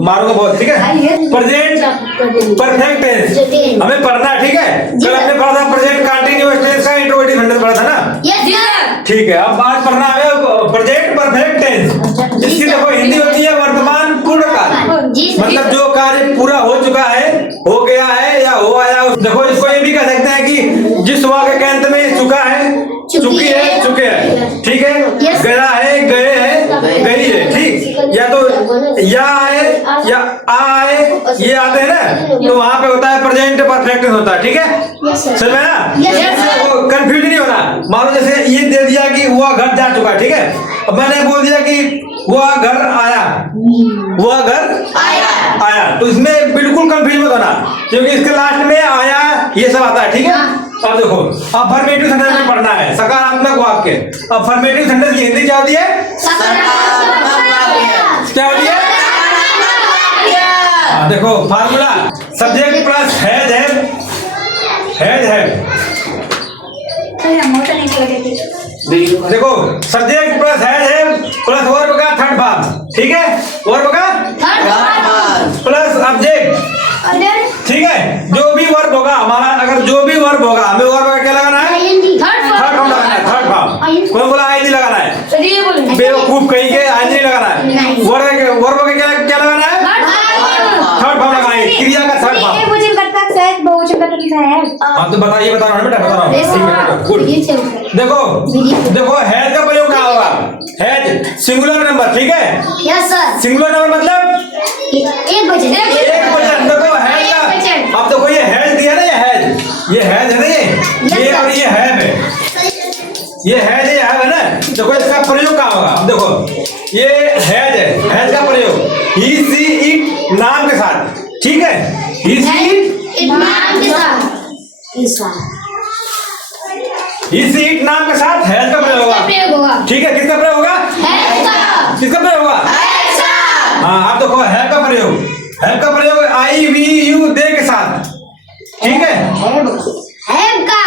मारूंगा बहुत, ठीक है। प्रेजेंट परफेक्ट टेंस हमें पढ़ना है, ठीक है। कल हमने पढ़ा था प्रेजेंट कंटीन्यूअस टेंस का इंट्रोगेटिव सेंटेंस पढ़ा था ना। ठीक है, अब आज पढ़ना है प्रेजेंट परफेक्ट टेंस। इसकी देखो हिंदी होती है वर्तमान पूर्ण काल, मतलब जो कार्य पूरा हो चुका है, हो गया है या हो आया। देखो इसको ये भी कह सकते हैं कि जिस वाक्य के अंत में चुका है, चुकी है, चुके हैं, ठीक है। गया है, गए हैं, गई है, ठीक। या तो या आए या आए ये आते हैं ना, तो वहां पे होता है प्रेजेंट परफेक्ट होता है, ठीक है। समझ में ना, कंफ्यूज नहीं होना। मान लो जैसे ये दे दिया कि वह घर जा चुका है, ठीक है। अब मैंने बोल दिया कि वह घर आया, वह घर आया, तो इसमें बिल्कुल कंफ्यूज मत होना, क्योंकि इसके लास्ट में आया ये सब आता है, ठीक है। अब देखो अफर्मेटिव सेंटेंस में पढ़ना है सकारात्मक वाक्य। अफर्मेटिव सेंटेंस की हिंदी क्या होती है? क्या होती है? देखो फार्मूला सब्जेक्ट प्लस हैज है। देखो सब्जेक्ट प्लस है प्लस वर्ब का थर्ड फॉर्म, ठीक है। वर्ब का प्लस ऑब्जेक्ट, ठीक है। जो भी वर्ब होगा हमारा, अगर जो भी वर्ब होगा हमें वर्ब का क्या लगाना है? थर्ड फॉर्म लगाना है, थर्ड फॉर्म। कौन बोला आईएनजी लगाना है? बेवकूफ कहीं के आईएनजी लगाना है। वर्ब का क्या लगाना है? थर्ड फॉर्म लगाना है, क्रिया का थर्ड फॉर्म। हाँ तो बताइए, बता रहा हूँ बेटा, बता रहा हूँ। देखो हैज का प्रयोग कहाँ होगा? हैज सिंगुलर नंबर, ठीक है। Yes sir. सिंगुलर नंबर मतलब एक वचन। देखो हैज का, अब देखो ये हैज दिया ना, ये हैज है ना, ये और ये हैव है, ये हैज ये हैव है ना। देखो इसका प्रयोग कहाँ होगा? अब देखो ये हैज है, हैज का प्रयोग ही सी इट नाम के साथ, ठीक है। ही सी इट नाम के साथ, ही सी इट नाम के साथ हैज का प्रयोग होगा, ठीक है। किसका प्रयोग होगा? हैज का। किसका प्रयोग होगा? हैज का। हाँ अब देखो हैव का प्रयोग आई वी यू दे के साथ, ठीक है। हैव का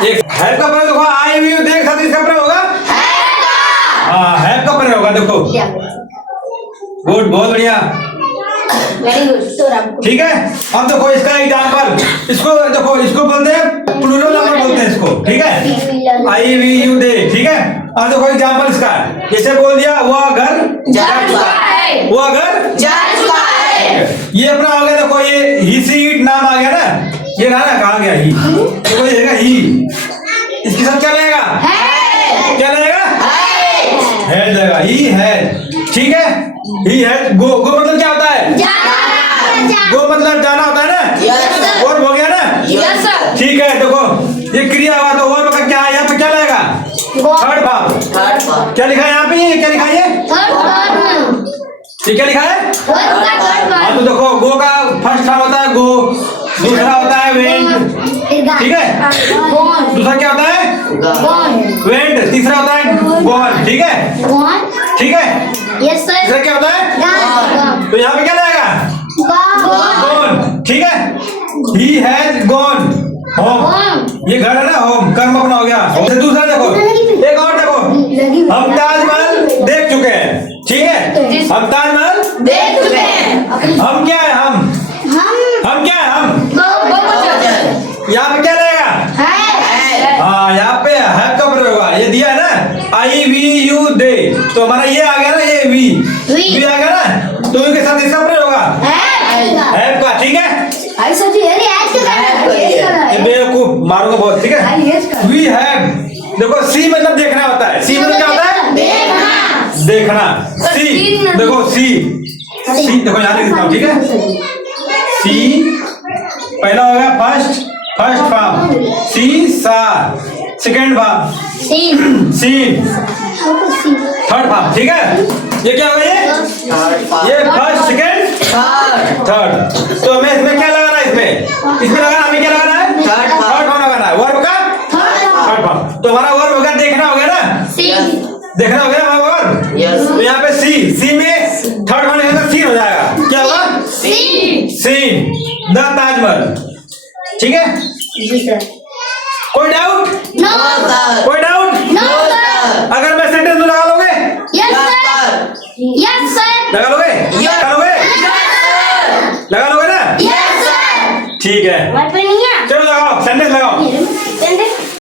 एक हैव का प्रयोग देखो आई वी यू दे के साथ, इसका प्रयोग होगा हैव का। हाँ हैव का प्रयोग होगा, देखो गुड, बहुत बढ़िया, वेरी गुड, ठीक है। अब देखो इसका एग्जांपल, इसको देखो, इसको बोलते हैं प्लूरल नंबर बोलते हैं इसको, ठीक है। आई वी यू दे, ठीक है। अब देखो एग्जांपल इसका, जैसे बोल दिया वह घर जा चुका है, वह घर जा चुका है। ये अपना हो गया, देखो ये ही सी इट नाम आ गया ना, ये रहा ना, कहाँ गया ही? देखो ये है ही, इसके साथ क्या लगेगा? क्या लगेगा? है लगेगा, ही है, ठीक है। ही है, गो मतलब क्या होता है? गो मतलब जाना होता है ना। वर्ब हो गया ना, ठीक है। देखो ये क्रिया हुआ, तो वर्ब का क्या है? यहाँ पे क्या लगेगा? Third form. क्या लिखा है यहाँ पे? ये क्या लिखा है? ये क्या लिखा है? हाँ तो देखो गो का फर्स्ट फॉर्म होता है गो, दूसरा होता है वेंट, ठीक है। दूसरा क्या होता है? वेंट। तीसरा होता है गॉन, ठीक है, ठीक है। तीसरा क्या होता है? तो यहाँ पे क्या लगेगा? गॉन, ठीक है। ही हैज गॉन होम, ये घर है ना, होम कर्म अपना हो गया। दूसरा देखो, एक और देखो, हम ताजमहल देख चुके हैं, ठीक है। हम ताजमहल देख चुके हैं। हम क्या है? हम क्या है? हम यहाँ पे क्या रहेगा? हाँ यहाँ पे हैव का प्रयोग होगा, ये दिया है ना आई वी यू दे, तो हमारा ये आ गया ना, ये वी आ गया ना, तो इनके साथ इसका प्रयोग होगा हैव का, ठीक है। ये बेवकूफ मारूंगा बहुत, ठीक है। वी हैव, देखो सी मतलब देखना होता है, सी मतलब क्या होता है? देखना। सी देखो सी देखो यहाँ लिखता हूँ, ठीक है। सी पहला हो गया फर्स्ट फॉर्म, सी सा सेकंड फॉर्म, सी थर्ड फॉर्म, ठीक है। ये क्या होगा? ये फर्स्ट सेकंड थर्ड। तो हमें इसमें क्या लगाना है? इसमें लगाना, हमें क्या लगाना है? थर्ड फॉर्म लगाना है, वर्ब का थर्ड फॉर्म। तो हमारा वर्ब होगा देखना, हो गया ना, देखना हो गया हमारा वर्ब। तो यहाँ पे सी में थर्ड फॉर्म लगेगा, सीन हो जाएगा। क्या होगा? सीन द ताजमहल, ठीक है। कोई डाउट? कोई डाउट? अगर मैं सेंटेंस में लगा लोगे? Yes sir. लगा लोगे? लगा लोगे? लगा लोगे ना? ठीक है, हमारे पे नहीं है। चलो लगाओ, सेंटेंस लगाओ।